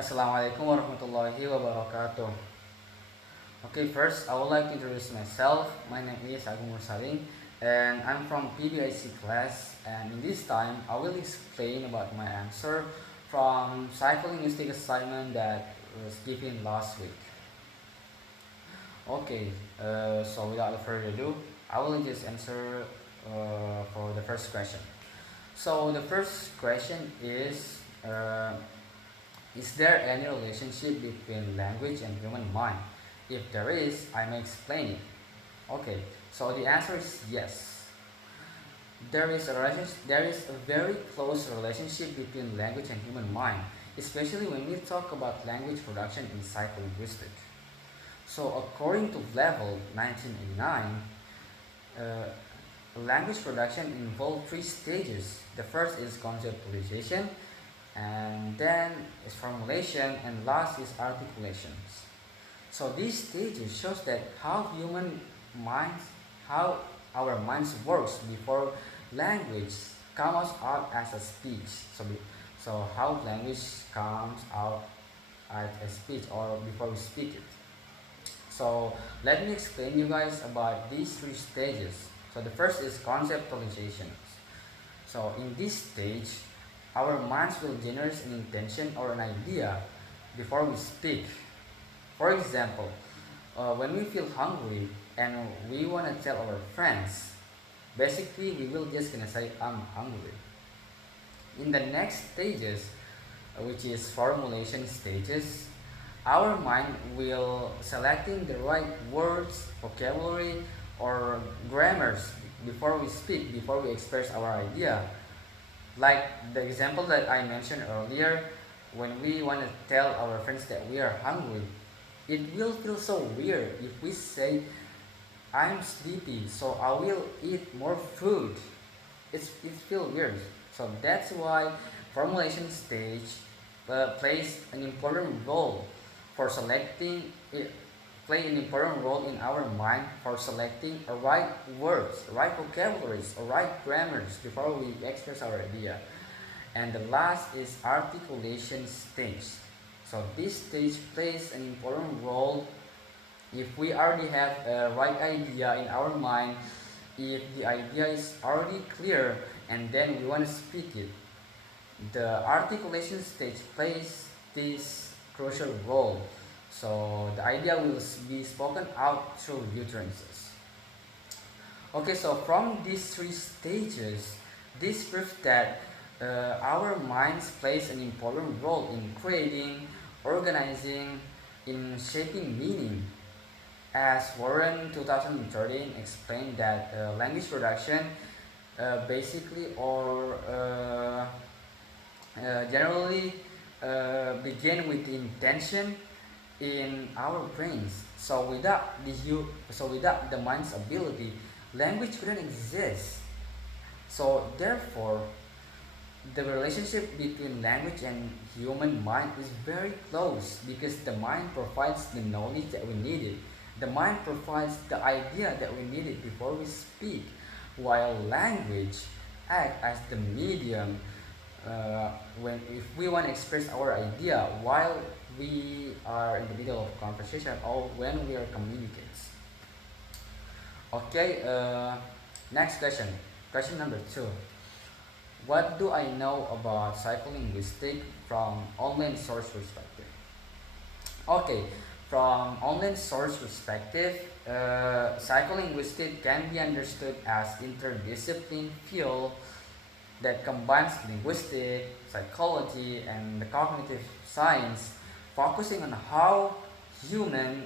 Assalamualaikum warahmatullahi wabarakatuh. Okay, first I would like to introduce myself. My name is Agung Mursaling and I'm from PBIC class, and in this time I will explain about my answer from psycholinguistic assignment that was given last week. Okay, so without further ado, I will just answer for the first question. So the first question is there any relationship between language and human mind? If there is, I may explain it. Okay, so the answer is yes. There is a very close relationship between language and human mind, especially when we talk about language production in psycholinguistics. So according to level 1989, language production involves three stages. The first is conceptualization, and then is formulation, and last is articulations. So these stages shows that minds, how our minds works before language comes out as a speech. So how language comes out as a speech or before we speak it. So let me explain you guys about these three stages. So the first is conceptualization. So in this stage, our minds will generate an intention or an idea before we speak. For example, when we feel hungry and we want to tell our friends, basically we will just gonna say I'm hungry. In the next stages, which is formulation stages, our mind will selecting the right words, vocabulary, or grammars before we speak, before we express our idea. Like the example that I mentioned earlier, when we want to tell our friends that we are hungry, it will feel so weird if we say, I'm sleepy, so I will eat more food. It feels weird. So that's why formulation stage plays an important role for selecting it, play an important role in our mind for selecting a right words, right vocabularies, or right grammars before we express our idea. And the last is articulation stage. So this stage plays an important role if we already have a right idea in our mind, if the idea is already clear and then we want to speak it. The articulation stage plays this crucial role. So the idea will be spoken out through utterances. Okay, so from these three stages, this proves that our minds plays an important role in creating, organizing, in shaping meaning. As Warren 2013 explained that language production basically or generally begin with the intention in our brains. So without the mind's ability, language couldn't exist. So therefore, the relationship between language and human mind is very close because the mind provides the knowledge that we needed. The mind provides the idea that we needed before we speak, while language acts as the medium when if we want to express our idea while we are in the middle of conversation or when we are communicating. Okay, next question. Question number 2. What do I know about psycholinguistics from online source perspective? Okay, from online source perspective, psycholinguistics can be understood as interdisciplinary field that combines linguistics, psychology, and the cognitive science, focusing on how human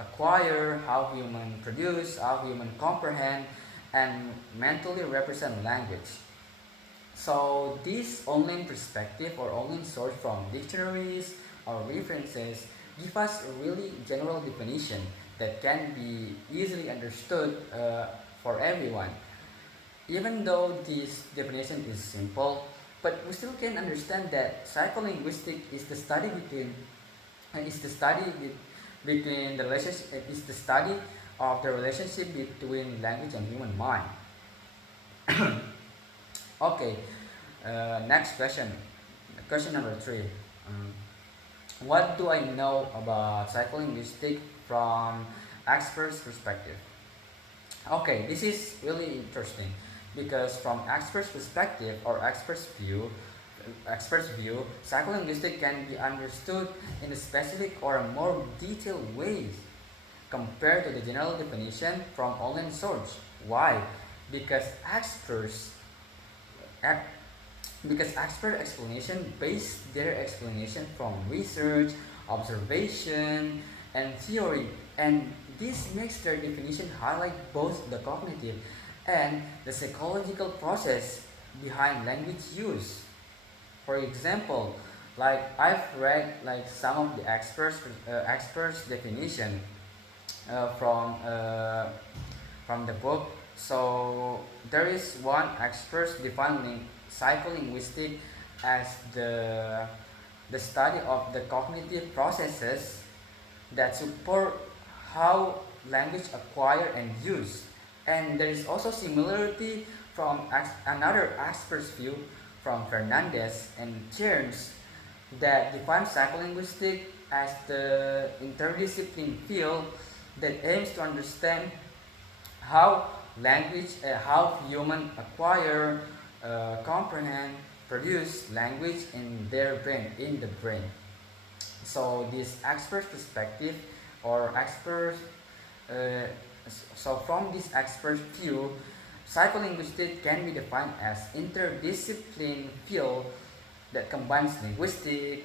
acquire, how human produce, how human comprehend, and mentally represent language. So this online perspective or online source from dictionaries or references give us a really general definition that can be easily understood for everyone. Even though this definition is simple, but we still can understand that psycholinguistics is the study between is the study between the relationship is the study of the relationship between language and human mind. Okay, next question. Question number 3. what do I know about psycholinguistics from experts' perspective? Okay, this is really interesting because from experts' perspective or experts' view, psycholinguistics can be understood in a specific or a more detailed ways compared to the general definition from online source. Why? Because ex- because expert explanation base their explanation from research, observation, and theory, and this makes their definition highlight both the cognitive and the psychological process behind language use. For example, like I've read like some of the experts definition uh, from uh, from the book. So there is one expert defining psycholinguistic as the study of the cognitive processes that support how language acquire and use. And there is also similarity from another expert's view from Fernandez and Cherns that define psycholinguistics as the interdisciplinary field that aims to understand how how human acquire, comprehend, produce language in the brain. So this expert perspective or expert, uh, so from this expert view, psycholinguistics can be defined as interdisciplinary field that combines linguistic,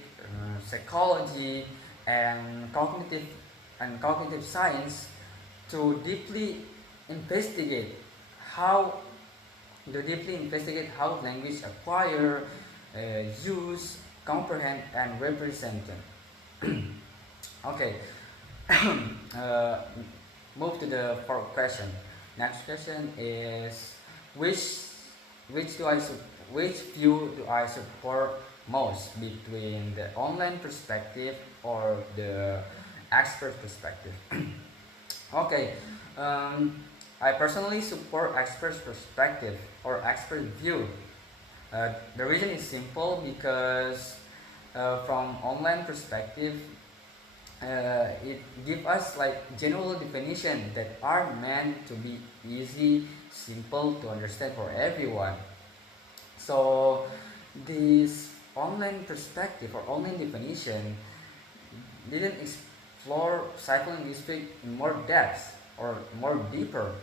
psychology, and cognitive science to investigate how deeply investigate how language acquire, use, comprehend, and represent them. Okay, uh, move to the fourth question. Next question is which which do I which view do I support most between the online perspective or the expert perspective? Okay, um, I personally support expert perspective or expert view. The reason is simple because from online perspective, it give us like general definition that are meant to be easy, simple to understand for everyone. So this online perspective or online definition didn't explore psycholinguistics in more depth or more deeper.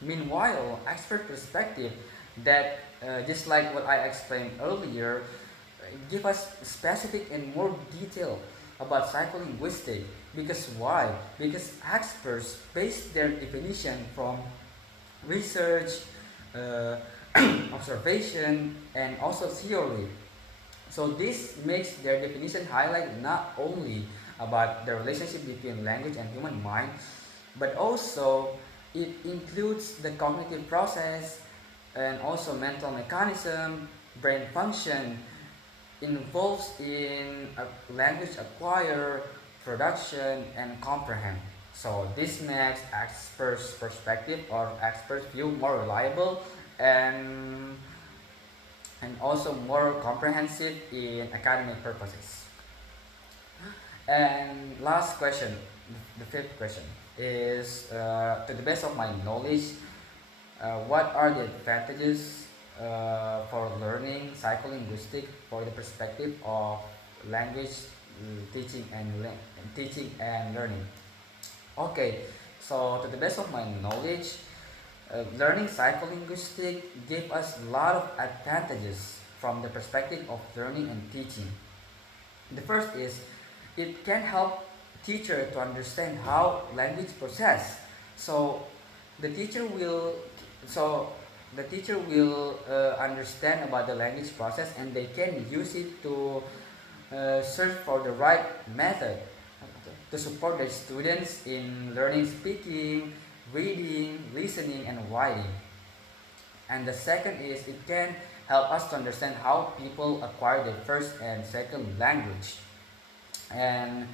Meanwhile, expert perspective that just like what I explained earlier, give us specific and more detail about psycholinguistics. Because why? Because experts base their definition from research, uh, observation, and also theory. So this makes their definition highlight not only about the relationship between language and human mind, but also it includes the cognitive process and also mental mechanism, brain function involves in a language acquire, production, and comprehend. So this makes experts' perspective or experts' view more reliable and also more comprehensive in academic purposes. And last question, the fifth question is, to the best of my knowledge, what are the advantages for learning psycholinguistic for the perspective of language teaching and learning? Okay, so to the best of my knowledge, learning psycholinguistic gave us a lot of advantages from the perspective of learning and teaching. The first is it can help teacher to understand how language process. So the teacher will so the teacher will understand about the language process and they can use it to search for the right method to support their students in learning speaking, reading, listening, and writing. And the second is it can help us to understand how people acquire their first and second language. And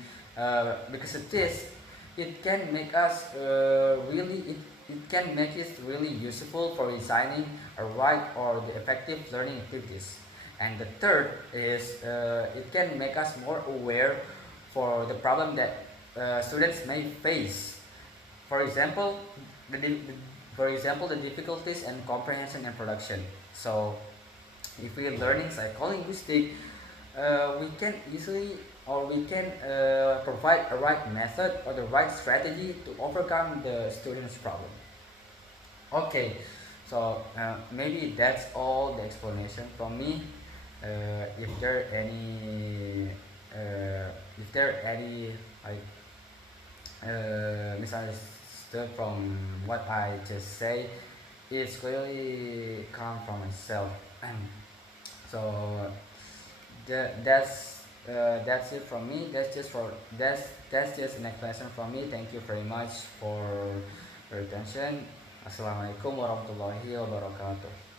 because of this, it can make us it can make it really useful for designing a right or the effective learning activities. And the third is it can make us more aware for the problem that students may face. For example, the, di- the for example the difficulties and comprehension and production. So if we are learning psycholinguistics, we can easily or we can provide a right method or the right strategy to overcome the student's problem. Okay, so maybe that's all the explanation from me. If there any if there any like misunderstood from what I just say, it's clearly come from myself. So that's it from me. That's just an explanation from me. Thank you very much for your attention. Assalamualaikum warahmatullahi wabarakatuh.